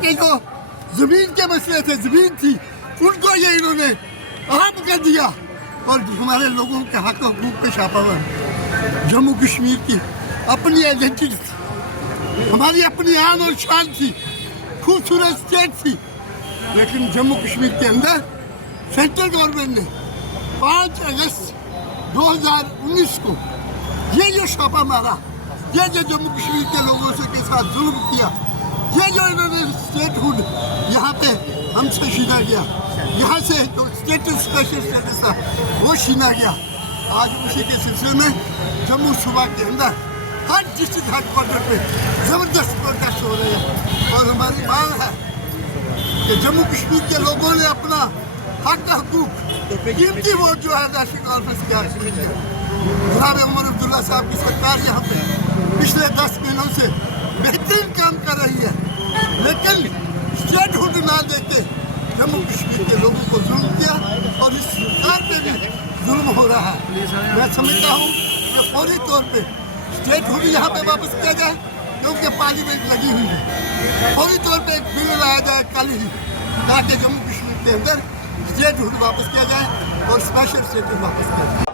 के जो जमीन के मसले थे, जमीन थी, उनको ये इन्होंने अहम कर दिया और हमारे लोगों के हक हकूक पे छापा हुआ। जम्मू कश्मीर की अपनी आइडेंटिटी थी, हमारी अपनी आन और शान थी, खूबसूरत स्टेट थी, लेकिन जम्मू कश्मीर के अंदर सेंट्रल गवर्नमेंट ने 5 अगस्त 2019 को ये जो छापा मारा, ये जो जम्मू कश्मीर के लोगों से के साथ जुल्म किया, ये जो इन्होंने स्टेटहुड यहाँ पे हमसे छीना गया, यहाँ से जो स्पेशल स्टेटस था वो छीना गया। आज उसी के सिलसिले में जम्मू सूबा के अंदर हर डिस्ट्रिक्ट हेडक्वार्टर पे ज़बरदस्त प्रोटेस्ट हो रहे हैं और हमारी मांग है कि जम्मू कश्मीर के लोगों ने अपना हक हकूक कीमती वोट जो है नेशनल कॉन्फ्रेंस के हाथ में दिया। जनाब उमर अब्दुल्ला साहब की सरकार यहाँ पे पिछले 10 महीनों से बेहतरीन काम कर रही है, लेकिन स्टेटहुड ना देके जम्मू कश्मीर के लोगों को जुल्म किया और इस सरकार पे भी जुल्म हो रहा है। मैं समझता हूँ कि फौरी तौर पे स्टेटहुड यहाँ पे वापस किया जाए, क्योंकि पार्लियामेंट लगी हुई है। फौरी तौर पे एक बिल लाया जाए कल ही, ताकि जम्मू कश्मीर के अंदर स्टेटहुड वापस किया जाए और स्पेशल स्टेटस वापस किया जाए।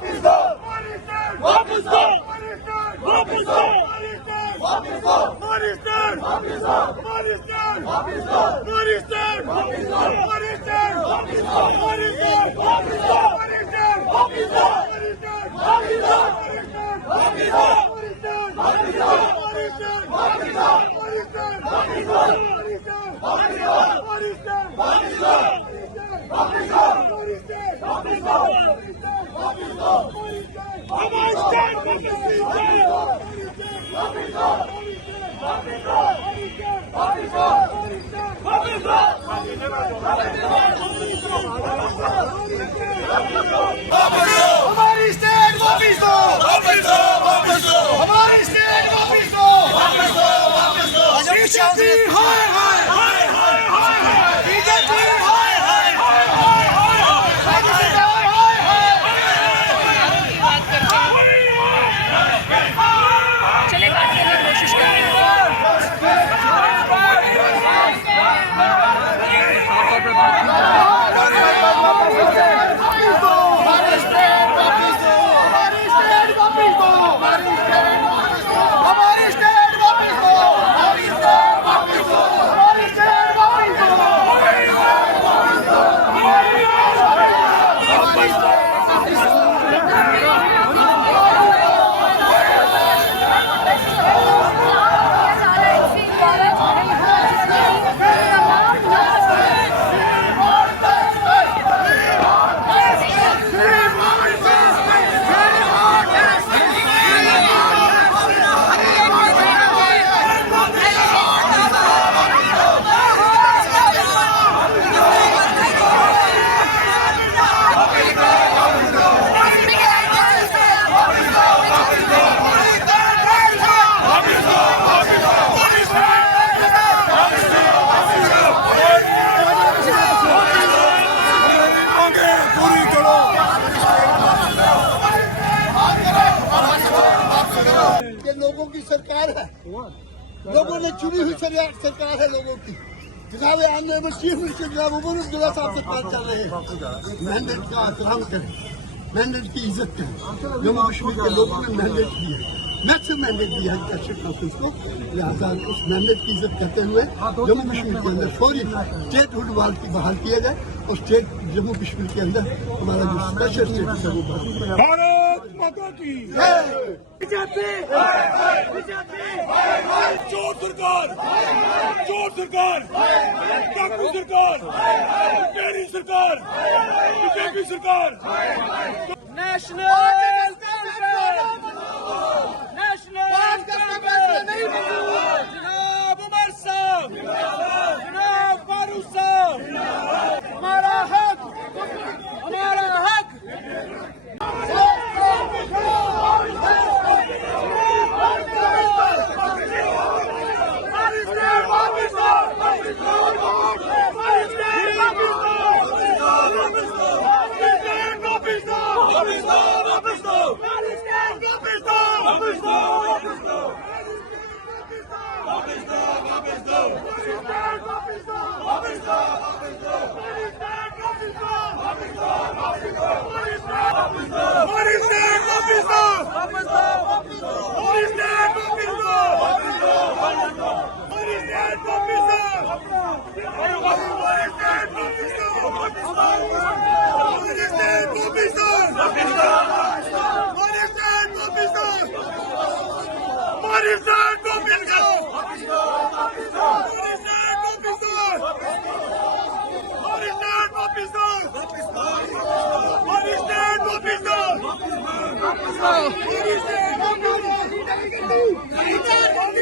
हमारी स्टेट वापस दो, वापस दो, वापस दो, हमारी स्टेट वापस दो, वापस दो, वापस दो। बीजेपी हाय हाय हाय हाय हाय हाय, बीजेपी हाय हाय हाय हाय हाय हाय, चले बात करने की कोशिश कर रहे हैं। लोगों की सरकार है, लोगों ने चुनी हुई सरकार है लोगों की। जनाब आने में चीफ मिनिस्टर जनाब उमर अब्दुल्ला साहब सरकार चल रहे हैं। मैंडेट का एहतराम करें, मैंडेट की इज्जत करें। जम्मू कश्मीर के लोगों ने मैंडेट दिया, मैक्सिमम मैंडेट दिया है नेशनल कॉन्फ्रेंस को, लिहाजा उस मैंडेट की इज्जत करते हुए जम्मू कश्मीर के अंदर फौरी स्टेटहुड की बहाल किया जाए और जम्मू कश्मीर के अंदर हमारा जो स्पेशल स्टेटस है वो माता की बीजेपी चोर सरकार डाकू सरकार तेरी सरकार बीजेपी सरकार नेशनल जनाब उमर साहब जनाब फारूक साहब हमारा हक Pakistan!